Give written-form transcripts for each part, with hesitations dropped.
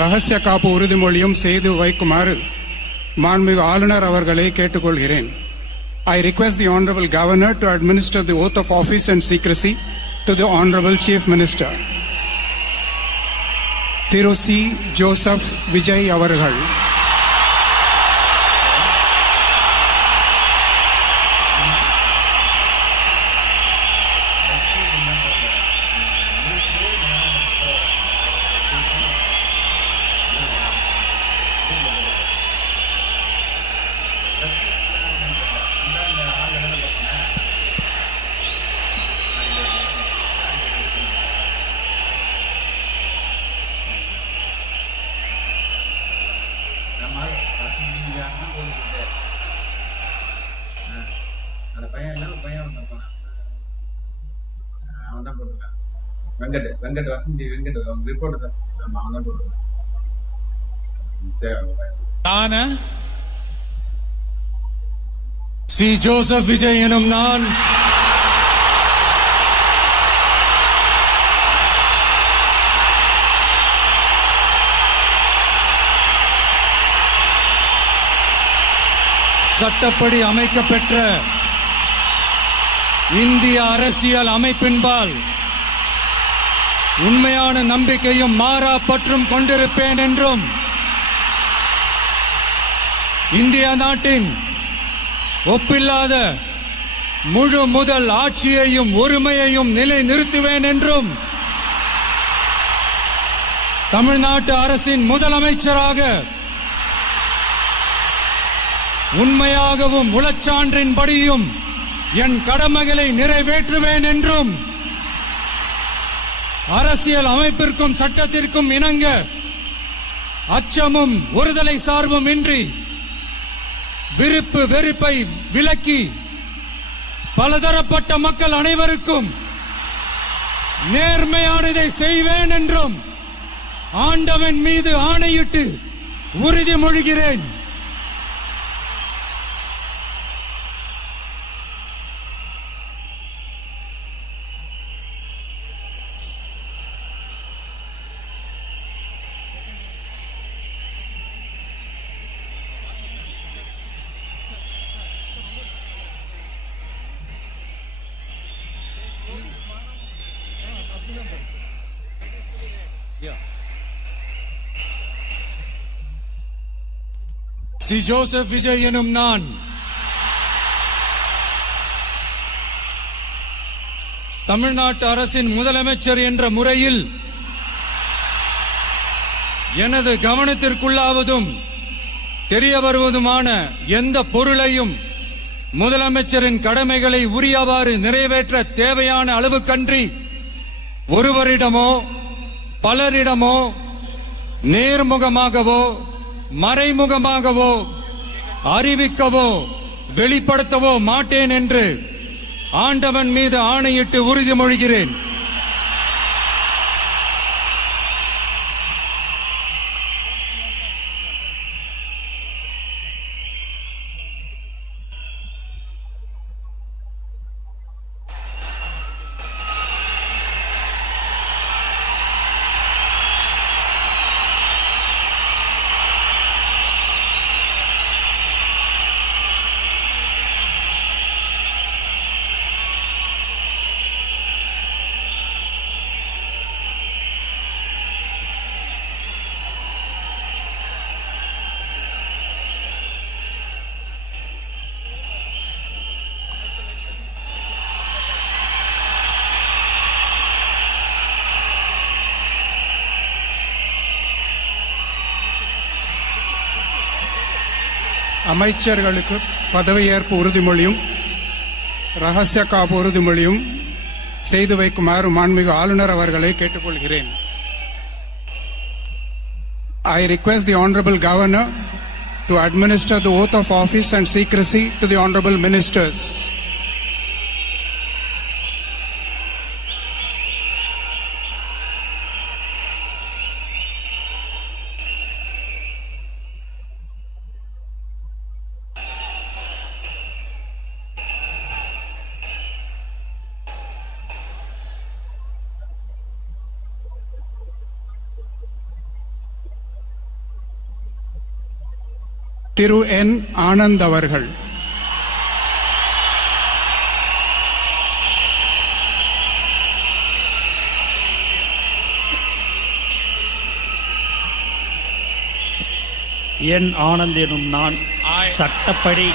ரகசிய காப்பு உறுதிமொழியும் செய்து வைக்குமாறு மாண்புமிகு ஆளுநர் அவர்களை கேட்டுக்கொள்கிறேன். I request the Honorable Governor to administer the oath of office and secrecy to the Honorable Chief Minister. Thiru C. Joseph Vijay அவர்கள். வெங்கட் வசந்தி வெங்கட் ரிப்போர்ட் நான் சி. ஜோசப் விஜய் எனும் நான் சட்டப்படி அமைக்கப்பெற்ற இந்திய அரசியல் அமைப்பின்பால் உண்மையான நம்பிக்கையும் மாறா பற்றும் கொண்டிருப்பேன் என்றும் இந்திய நாட்டின் ஒப்பில்லாத முழு முதல் ஆட்சியையும் ஒருமையையும் நிலை நிறுத்துவேன் என்றும் தமிழ்நாட்டு அரசின் முதலமைச்சராக உண்மையாகவும் உளச்சான்றின்படியும் என் கடமைகளை நிறைவேற்றுவேன் என்றும் அரசியல் அமைப்பிற்கும் சட்டத்திற்கும் இணங்க அச்சமும் ஒருதலை சார்பும் இன்றி விருப்பு வெறுப்பை விலக்கி பலதரப்பட்ட மக்கள் அனைவருக்கும் நேர்மையானதை செய்வேன் என்றும் ஆண்டவன் மீது ஆணையிட்டு உறுதிமொழிகிறேன். சி. ஜோசப் விஜய் எனும் நான் தமிழ்நாட்டு அரசின் முதலமைச்சர் என்ற முறையில் எனது கவனத்திற்குள்ளாவதும் தெரிய வருவதுமான எந்த பொருளையும் முதலமைச்சரின் கடமைகளை உரியவாறு நிறைவேற்ற தேவையான அளவுக்கன்றி ஒருவரிடமோ பலரிடமோ நேர்முகமாகவோ மறைமுகமாகவோ அறிவிக்கவோ வெளிப்படுத்தவோ மாட்டேன் என்று ஆண்டவன் மீது ஆணையிட்டு உறுதிமொழிகிறேன். அமைச்சர்களுக்கு பதவியேற்பு உறுதிமொழியும் ரகசிய காப்பு உறுதிமொழியும் செய்து வைக்குமாறு மாண்புமிகு ஆளுநர் அவர்களை கேட்டுக்கொள்கிறேன். I request the Honorable Governor to administer the oath of office and secrecy to the Honorable Ministers. திரு என் ஆனந்த் அவர்கள். என் ஆனந்த் எனும் நான் சட்டப்படி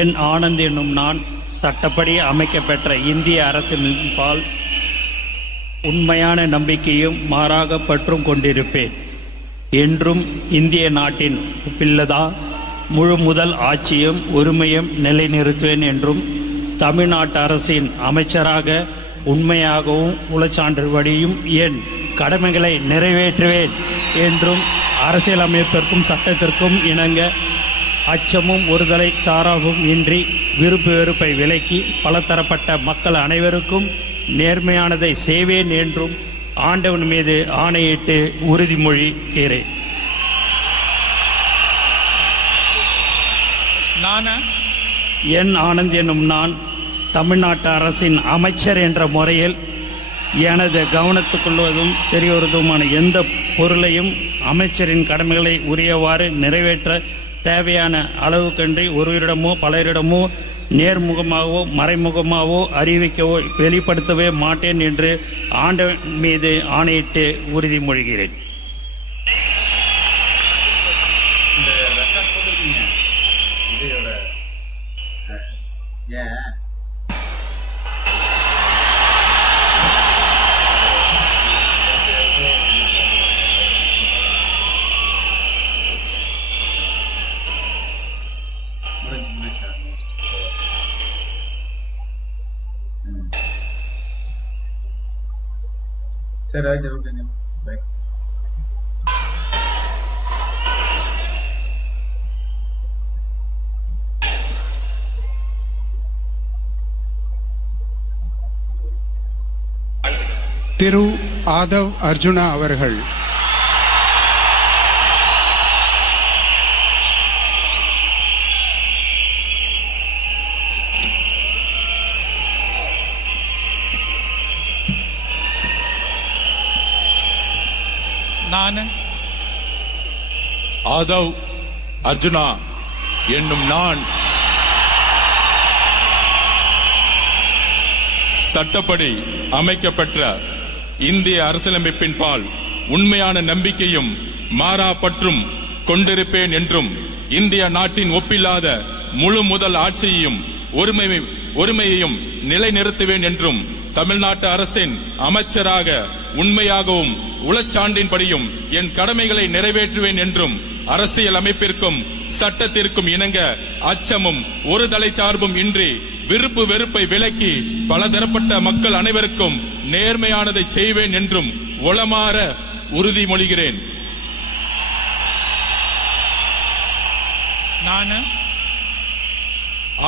என் ஆனந்த் என்னும் நான் சட்டப்படி அமைக்கப்பெற்ற இந்திய அரசின்பால் உண்மையான நம்பிக்கையும் மாறாக பற்றும் கொண்டிருப்பேன் என்றும் இந்திய நாட்டின் ஒப்பில்லதா முழு முதல் ஆட்சியும் உரிமையும் நிலைநிறுத்துவேன் என்றும் தமிழ்நாட்டு அரசின் அமைச்சராக உண்மையாகவும் உளச்சான்றுபடியும் என் கடமைகளை நிறைவேற்றுவேன் என்றும் அரசியலமைப்பிற்கும் சட்டத்திற்கும் இணங்க அச்சமும் ஒருதலை சாராவும் இன்றி விருப்பு வெறுப்பை விலக்கி பலதரப்பட்ட மக்கள் அனைவருக்கும் நேர்மையானதை செய்வேன் என்றும் ஆண்டவன் மீது ஆணையிட்டு உறுதிமொழிகிறேன். என் ஆனந்த் என்னும் நான் தமிழ்நாட்டு அரசின் அமைச்சர் என்ற முறையில் எனது கவனத்துக்கொள்வதும் தெரியவதுமான எந்த பொருளையும் அமைச்சரின் கடமைகளை உரியவாறு நிறைவேற்ற தேவையான அளவுக்கன்றி ஒருவரிடமோ பலரிடமோ நேர்முகமாகவோ மறைமுகமாகவோ அறிவிக்கவோ வெளிப்படுத்தவே மாட்டேன் என்று ஆண்டவன் மீது ஆணையிட்டு உறுதிமொழிகிறேன். சரி, ரைட், ஓகேங்க. ரைட். திரு ஆதவ் அர்ஜுனா அவர்கள். ஆதவ் அர்ஜுனா என்னும் நான் சட்டப்படி அமைக்கப்பெற்ற இந்திய அரசியலமைப்பின் பால் உண்மையான நம்பிக்கையும் மாறா பற்றும் கொண்டிருப்பேன் என்றும் இந்திய நாட்டின் ஒப்பில்லாத முழு முதல் ஆட்சியையும் ஒருமையையும் நிலைநிறுத்துவேன் என்றும் தமிழ்நாட்டு அரசின் அமைச்சராக உண்மையாகவும் உளச்சான்றின்படியும் என் கடமைகளை நிறைவேற்றுவேன் என்றும் அரசியல் அமைப்பிற்கும் சட்டத்திற்கும் இணங்க அச்சமும் ஒரு தலை சார்பும் இன்றி விருப்பு வெறுப்பை விலக்கி பலதரப்பட்ட மக்கள் அனைவருக்கும் நேர்மையானதை செய்வேன் என்றும் உளமாற உறுதிமொழிகிறேன்.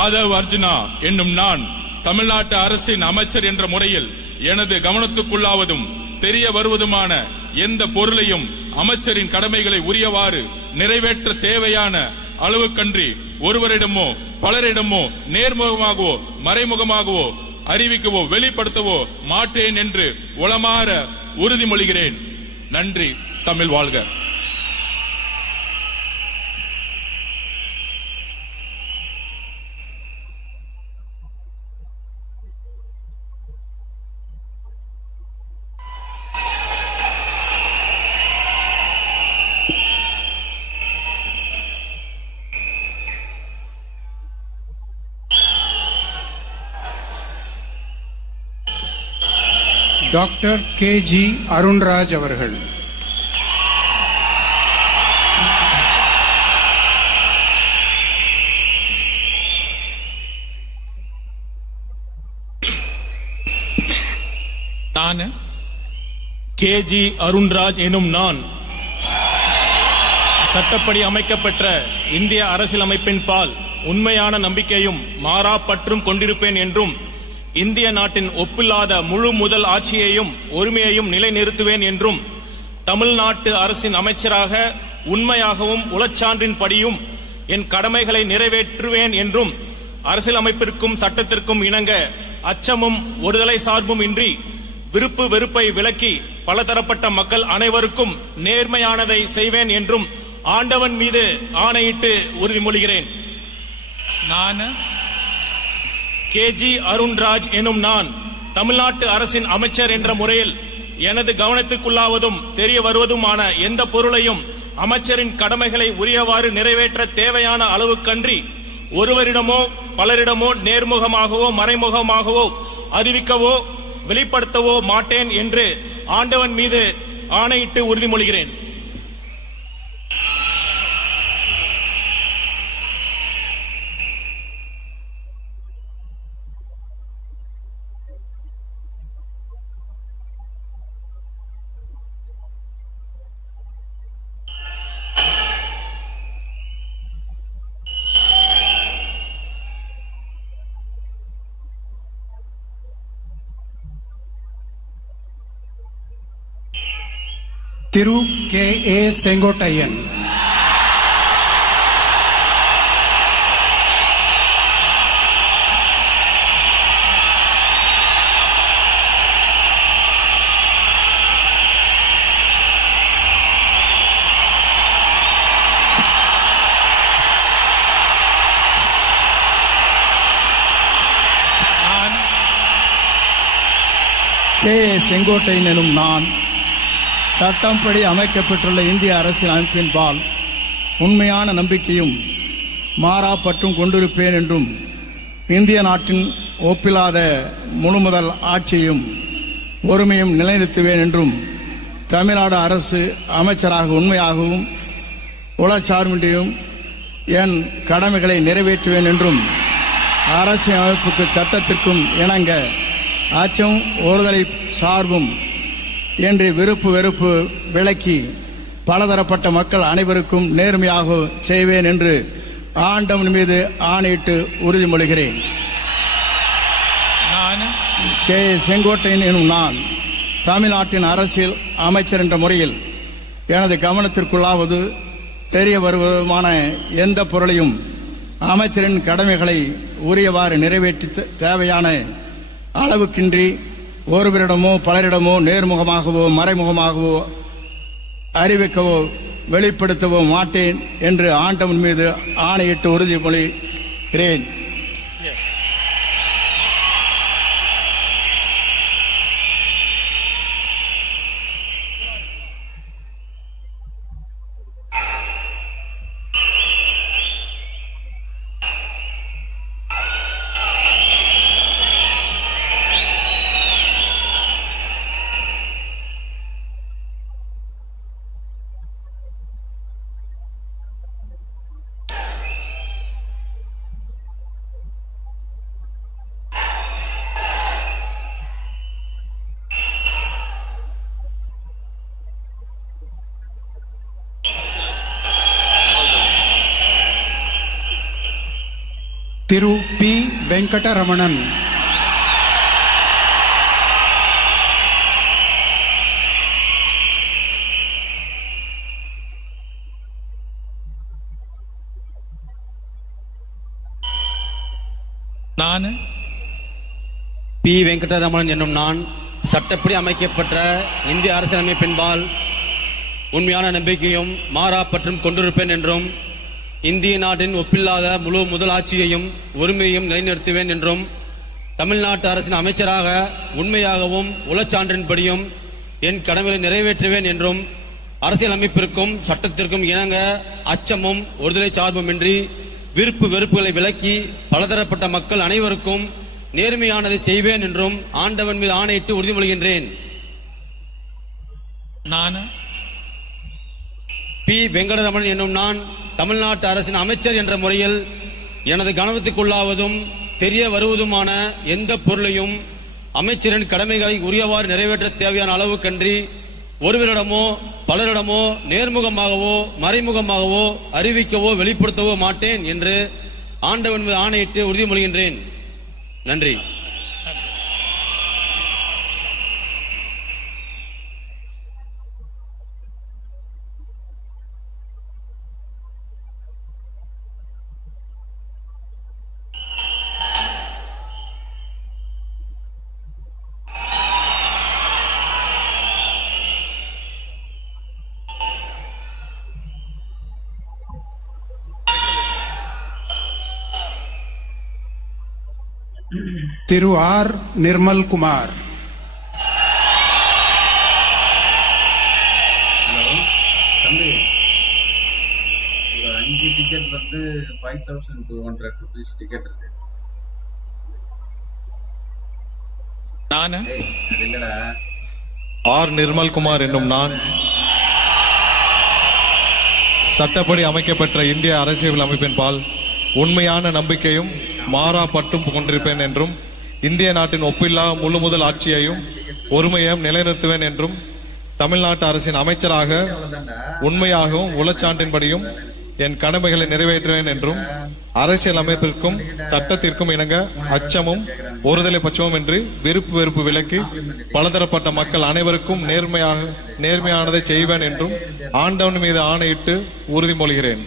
ஆதவ் அர்ஜுனா என்னும் நான் தமிழ்நாட்டு அரசின் அமைச்சர் என்ற முறையில் எனது கவனத்துக்குள்ளாவதும் தெரிய வருவதுமான எந்த பொருளையும் அமைச்சரின் கடமைகளை உரியவாறு நிறைவேற்ற தேவையான அளவுக்கன்றி ஒருவரிடமோ பலரிடமோ நேர்முகமாகவோ மறைமுகமாகவோ அறிவிக்கவோ வெளிப்படுத்தவோ மாட்டேன் என்று உளமாற உறுதிமொழிகிறேன். நன்றி. தமிழ் வாழ்க. டாக்டர் கே.ஜி. அருண்ராஜ் அவர்கள். கே.ஜி. அருண்ராஜ் எனும் நான் சட்டப்படி அமைக்கப்பெற்ற இந்திய அரசியலமைப்பின் பால் உண்மையான நம்பிக்கையும் மாறா பற்றும் கொண்டிருப்பேன் என்றும் இந்திய நாட்டின் ஒப்பில்லாத முழு முதல் ஆட்சியையும் ஒருமையையும் நிலைநிறுத்துவேன் என்றும் தமிழ்நாட்டு அரசின் அமைச்சராக உண்மையாகவும் உளச்சான்றின்படியும் என் கடமைகளை நிறைவேற்றுவேன் என்றும் அரசியலமைப்பிற்கும் சட்டத்திற்கும் இணங்க அச்சமும் ஒருதலை சார்பும் இன்றி விருப்பு வெறுப்பை விலக்கி பலதரப்பட்ட மக்கள் அனைவருக்கும் நேர்மையானதை செய்வேன் என்றும் ஆண்டவன் மீது ஆணையிட்டு உறுதிமொழிகிறேன். நான் கேஜி அருண்ராஜ் எனும் நான் தமிழ்நாட்டு அரசின் அமைச்சர் என்ற முறையில் எனது கவனத்துக்குள்ளாவதும் தெரிய வருவதுமான எந்த பொருளையும் அமைச்சரின் கடமைகளை உரியவாறு நிறைவேற்ற தேவையான அளவுக்கன்றி ஒருவரிடமோ பலரிடமோ நேர்முகமாகவோ மறைமுகமாகவோ அறிவிக்கவோ வெளிப்படுத்தவோ மாட்டேன் என்று ஆண்டவன் மீது ஆணையிட்டு உறுதிமொழிகிறேன். திரு K.A. செங்கோட்டையன். K.A. செங்கோட்டையன் எனும் நான் சட்டப்படி அமைக்கப்பட்டுள்ள இந்திய அரசியல் அமைப்பின்பால் உண்மையான நம்பிக்கையும் மாறாப்பற்றும் கொண்டிருப்பேன் என்றும் இந்திய நாட்டின் ஒப்பில்லாத முழுமுதல் ஆட்சியும் ஒருமையும் நிலைநிறுத்துவேன் என்றும் தமிழ்நாடு அரசு அமைச்சராக உண்மையாகவும் உளச்சார்பின்றியும் என் கடமைகளை நிறைவேற்றுவேன் என்றும் அரசியல் அமைப்புக்கு சட்டத்திற்கும் இணங்க அச்சம் ஒருதலை சார்பும் என்று விருப்பு வெறுப்பு விலக்கி பலதரப்பட்ட மக்கள் அனைவருக்கும் நேர்மையாக செய்வேன் என்று ஆண்டவன் மீது ஆணையிட்டு உறுதிமொழிகிறேன். நான் K. செங்கோட்டையன் எனும் நான் தமிழ்நாட்டின் அரசியல் அமைச்சர் என்ற முறையில் எனது கவனத்திற்குள்ளாவது தெரிய வருவதுமான எந்த பொருளையும் அமைச்சரின் கடமைகளை உரியவாறு நிறைவேற்றி தேவையான அளவுக்கின்றி ஒருவரிடமோ பலரிடமோ நேர்முகமாகவோ மறைமுகமாகவோ அறிவிக்கவோ வெளிப்படுத்தவோ மாட்டேன் என்று ஆண்டவன் மீது ஆணையிட்டு உறுதிமொழிகிறேன். திரு P. வெங்கடரமணன். நான் பி. வெங்கடரமணன் என்னும் நான் சட்டப்படி அமைக்கப்பட்ட இந்திய அரசியலமைப்பின்பால் உண்மையான நம்பிக்கையும் மாறாப்பற்றும் கொண்டிருப்பேன் என்றும் இந்திய நாட்டின் ஒப்பில்லாத முழு முதலாட்சியையும் உரிமையையும் நிலைநிறுத்துவேன் என்றும் தமிழ்நாட்டு அரசின் அமைச்சராக உண்மையாகவும் உளச்சான்றின்படியும் என் கடமைகளை நிறைவேற்றுவேன் என்றும் அரசியல் அமைப்பிற்கும் சட்டத்திற்கும் இணங்க அச்சமும் ஒருதலை சார்புமின்றி விருப்பு வெறுப்புகளை விலக்கி பலதரப்பட்ட மக்கள் அனைவருக்கும் நேர்மையானதை செய்வேன் என்றும் ஆண்டவன் மீது ஆணையிட்டு உறுதிமொழிகின்றேன். நான் பி. வெங்கடரமணன் என்னும் நான் தமிழ்நாட்டு அரசின் அமைச்சர் என்ற முறையில் எனது கவனத்துக்குள்ளாவதும் தெரிய வருவதுமான எந்த பொருளையும் அமைச்சரின் கடமைகளை உரியவாறு நிறைவேற்ற தேவையான அளவுக்கன்றி ஒருவரிடமோ பலரிடமோ நேர்முகமாகவோ மறைமுகமாகவோ அறிவிக்கவோ வெளிப்படுத்தவோ மாட்டேன் என்று ஆண்டவன் மீது ஆணையிட்டு உறுதிமொழிகின்றேன். நன்றி. Thiru R. Nirmal Kumar. Hello தம்பி, ஒரு 5 டிக்கெட் வந்து 5200 rupees டிக்கெட் இருக்கு. நானு ஏய், அது இல்லடா. ஆர் நிர்மல்குமார் என்னும் நான் சட்டப்படி அமைக்கப்பெற்ற இந்திய அரசியல் அமைப்பின் பால் உண்மையான நம்பிக்கையும் மாறா பற்றும் கொண்டிருப்பேன் என்றும் இந்திய நாட்டின் ஒப்பில்லா முழு முதல் ஆட்சியையும் ஒருமையையும் நிலைநிறுத்துவேன் என்றும் தமிழ்நாட்டு அரசின் அமைச்சராக உண்மையாகவும் உளச்சான்றின்படியும் என் கடமைகளை நிறைவேற்றுவேன் என்றும் அரசியல் அமைப்பிற்கும் சட்டத்திற்கும் இணங்க அச்சமும் ஒருதலை பட்சமும் இன்றி விருப்பு வெறுப்பு விலக்கி பலதரப்பட்ட மக்கள் அனைவருக்கும் நேர்மையானதை செய்வேன் என்றும் ஆண்டவன் மீது ஆணையிட்டு உறுதிமொழிகிறேன்.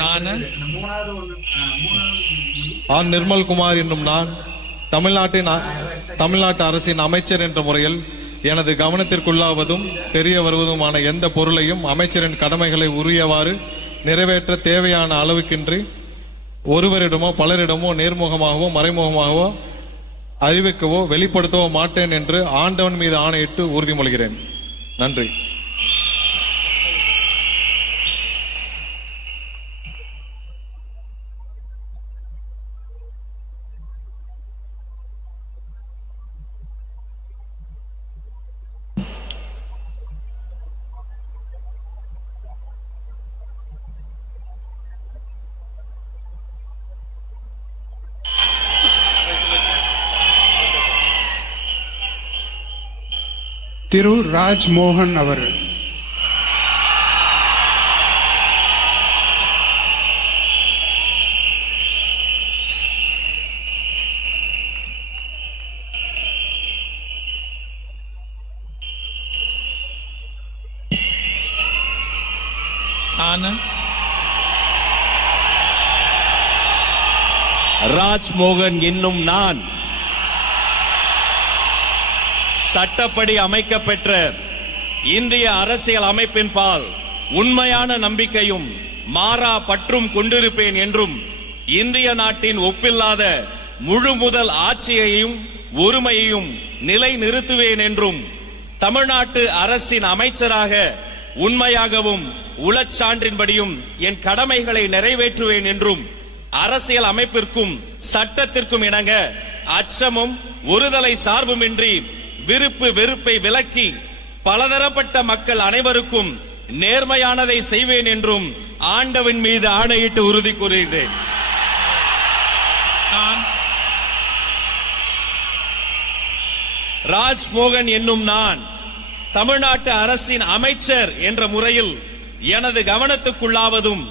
நானு ஆர் நிர்மல்குமார் என்னும் நான் தமிழ்நாட்டு அரசின் அமைச்சர் என்ற முறையில் எனது கவனத்திற்குள்ளாவதும் தெரிய வருவதுமான எந்த பொருளையும் அமைச்சரின் கடமைகளை உரியவாறு நிறைவேற்ற தேவையான அளவுக்கின்றி ஒருவரிடமோ பலரிடமோ நேர்முகமாகவோ மறைமுகமாகவோ அறிவிக்கவோ வெளிப்படுத்தவோ மாட்டேன் என்று ஆண்டவன் மீது ஆணையிட்டு உறுதிமொழிகிறேன். நன்றி. Thiru Raj Mohan அவர்கள். நானு ராஜ்மோகன் என்னும் நான் சட்டப்படி அமைக்கப்பெற்ற இந்திய அரசியல் அமைப்பின் பால் உண்மையான நம்பிக்கையும் மாறா பற்றும் கொண்டிருப்பேன் என்றும் இந்திய நாட்டின் ஒப்பில்லாத முழு முதல் ஆட்சியையும் ஒருமையையும் நிலை நிறுத்துவேன் என்றும் தமிழ்நாட்டு அரசின் அமைச்சராக உண்மையாகவும் உளச்சான்றின்படியும் என் கடமைகளை நிறைவேற்றுவேன் என்றும் அரசியல் அமைப்பிற்கும் சட்டத்திற்கும் இணங்க அச்சமும் ஒருதலை சார்புமின்றி விருப்பு வெறுப்பை விலக்கி பலதரப்பட்ட மக்கள் அனைவருக்கும் நேர்மையானதை செய்வேன் என்றும் ஆண்டவன் மீது ஆணையிட்டு உறுதி கூறுகிறேன். ராஜ்மோகன் என்னும் நான் தமிழ்நாட்டு அரசின் அமைச்சர் என்ற முறையில் எனது கவனத்துக்குள்ளாவதும்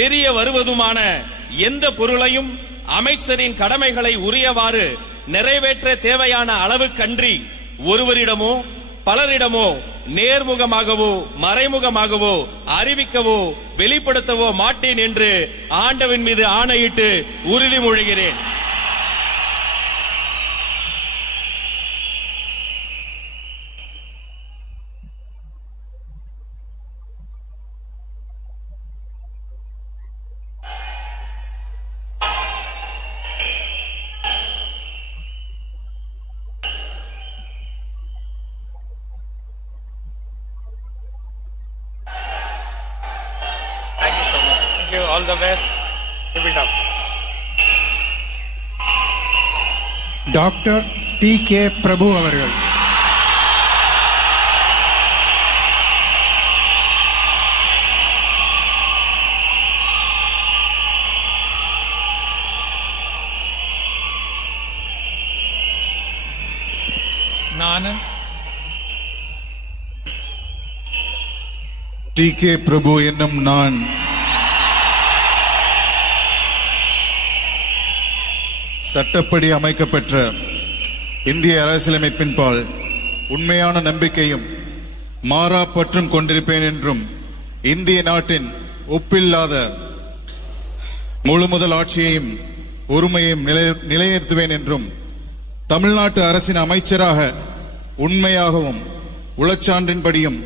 தெரிய வருவதுமான எந்த பொருளையும் அமைச்சரின் கடமைகளை உரியவாறு நிறைவேற்ற தேவையான அளவுக்கன்றி ஒருவரிடமோ பலரிடமோ நேர்முகமாகவோ மறைமுகமாகவோ அறிவிக்கவோ வெளிப்படுத்தவோ மாட்டேன் என்று ஆண்டவன் மீது ஆணையிட்டு உறுதிமொழிகிறேன். all the best. Keep it up. Doctor T.K. பிரபு அவர்கள். நானு T.K. பிரபு என்னும் நான் சட்டப்படி அமைக்கப்பெற்ற இந்திய அரசியலமைப்பின் பால் உண்மையான நம்பிக்கையும் மாறா பற்றும் கொண்டிருப்பேன் என்றும் இந்திய நாட்டின் ஒப்பில்லாத முழு முதல் ஆட்சியையும் ஒருமையையும் நிலைநிறுத்துவேன் என்றும் தமிழ்நாட்டு அரசின் அமைச்சராக உண்மையாகவும் உளச்சான்றின்படியும்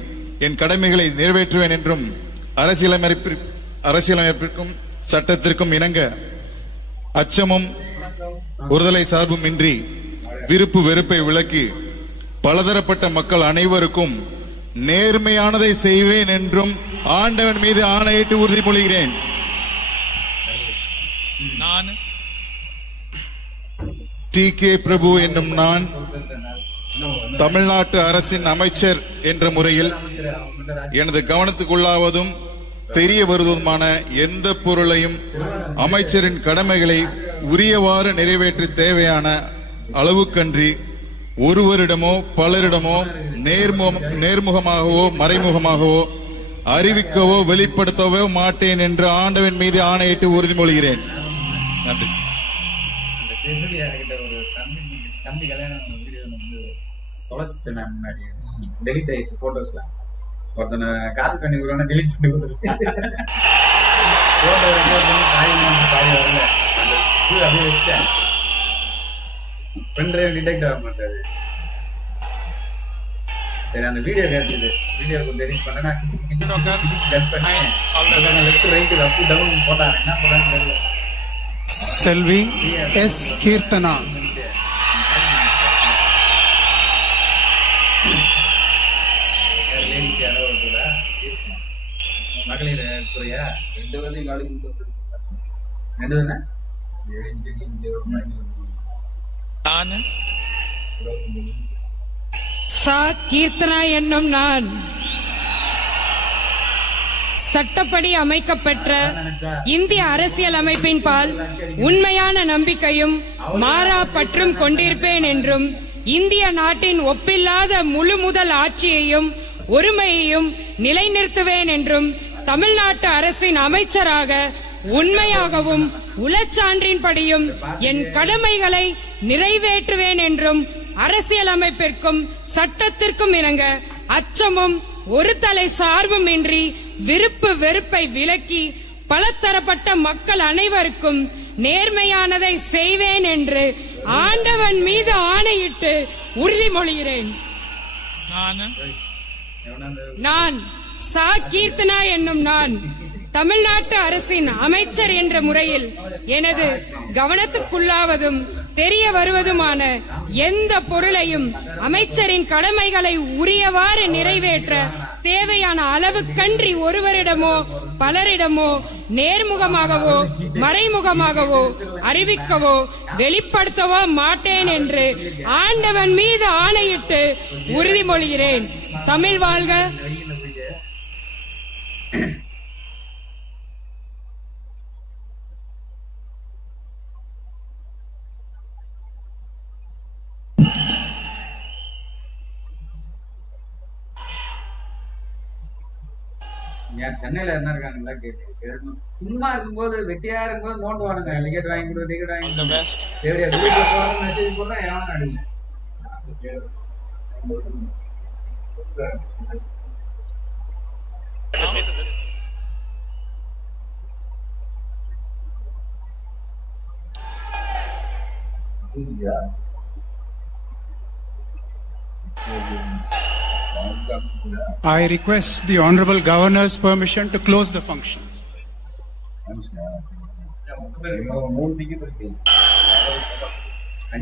என் கடமைகளை நிறைவேற்றுவேன் என்றும் அரசியலமைப்பிற்கும் சட்டத்திற்கும் இணங்க அச்சமும் ஒருதலை சார்புமின்றி விருப்பு வெறுப்பை விலக்கி பலதரப்பட்ட மக்கள் அனைவருக்கும் நேர்மையானதை செய்வேன் என்றும் ஆண்டவன் மீது ஆணையிட்டு உறுதிமொழிகிறேன். நான் டி.கே. பிரபு என்னும் நான் தமிழ்நாட்டு அரசின் அமைச்சர் என்ற முறையில் எனது கவனத்துக்குள்ளாவதும் தெரிய வருவதுமான எந்த பொருளையும் அமைச்சரின் கடமைகளை உரியவாறு நிறைவேற்ற தேவையான அளவுக்கன்றி ஒருவரிடமோ பலரிடமோ நேர்முகமாகவோ மறைமுகமாகவோ அறிவிக்கவோ வெளிப்படுத்தவோ மாட்டேன் என்று ஆண்டவன் மீது ஆணையிட்டு உறுதிமொழிகிறேன். நன்றி. தம்பி கல்யாணம் வீடியோ வந்து தொலைச்சிட்டேன் நான் முன்னாடி டெலிட் ஆயிடுச்சு போட்டோஸ்ல. ஒருத்தனை கால் பண்ணி விடுவானா டெலிட் பண்ணி கொடுத்துருக்கேன். போட்டோ காய் வரல அப்படியே வச்சுட்டேன். பென்ட்ரைவ் டிடெக்ட் ஆக மாட்டாது. சரி அந்த வீடியோ கிடைச்சது. வீடியோ டெலிட் பண்ணா கிச்சு கட் பண்ணி லெஃப்ட் ரைட் அப் டவுன் போட்டாங்க. என்ன போட்டான்னு தெரியல. செல்வி எஸ். கீர்த்தனா. மகளிர் துறையா 2 பேரையும் காலி ரெண்டு தானே. கீர்த்தனா என்னும் நான் சட்டப்படி அமைக்கப்பெற்ற இந்திய அரசியல் அமைப்பின் பால் உண்மையான நம்பிக்கையும் மாறா பற்றும் கொண்டிருப்பேன் என்றும் இந்திய நாட்டின் ஒப்பில்லாத முழு முதல் ஆட்சியையும் ஒருமையையும் நிலைநிறுத்துவேன் என்றும் தமிழ்நாட்டு அரசின் அமைச்சராக உண்மையாகவும் உளச்சான்றின்படியும் என் கடமைகளை நிறைவேற்றுவேன் என்றும் அரசியலமைப்பிற்கும் சட்டத்திற்கும் இணங்க அச்சமும் ஒரு தலை சார்பும் இன்றி விருப்பு வெறுப்பை விலக்கி பலதரப்பட்ட மக்கள் அனைவருக்கும் நேர்மையானதை செய்வேன் என்று ஆண்டவன் மீது ஆணையிட்டு உறுதிமொழிகிறேன். நான் கீர்த்தனா என்னும் நான் தமிழ்நாட்டு அரசின் அமைச்சர் என்ற முறையில் எனது கவனத்துக்குள்ளாவதும் தெரிய வருவதுமான எந்த பொருளையும் அமைச்சரின் கடமைகளை உரியவாறு நிறைவேற்ற தேவையான அளவுக்கன்றி ஒருவரிடமோ பலரிடமோ நேர்முகமாகவோ மறைமுகமாகவோ அறிவிக்கவோ வெளிப்படுத்தவோ மாட்டேன் என்று ஆண்டவன் மீது ஆணையிட்டு உறுதிமொழிகிறேன். தமிழ் வாழ்க. சென்னையில என்ன இருக்காங்களா கேட்டு சும்மா இருக்கும்போது வெட்டியா இருக்கும்போது நோண்டுவானுங்க. டிக்கெட் வாங்கி கொடு டிக்கெட் வாங்கி மெசேஜ் போடுறா யாரும் அடிங்க. I request the Honorable Governor's permission to close the function.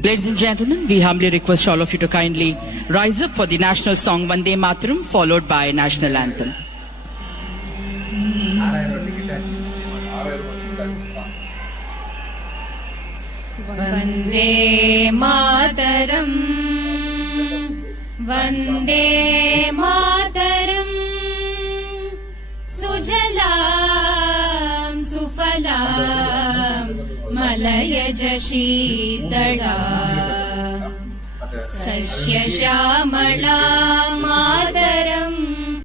Ladies and gentlemen, we humbly request all of you to kindly rise up for the national song Vande Mataram, followed by national anthem. Vande Mataram, Vande Mataram, Sujalam Sufalam Malayaj Sheetalam Sasya Shamalam Mataram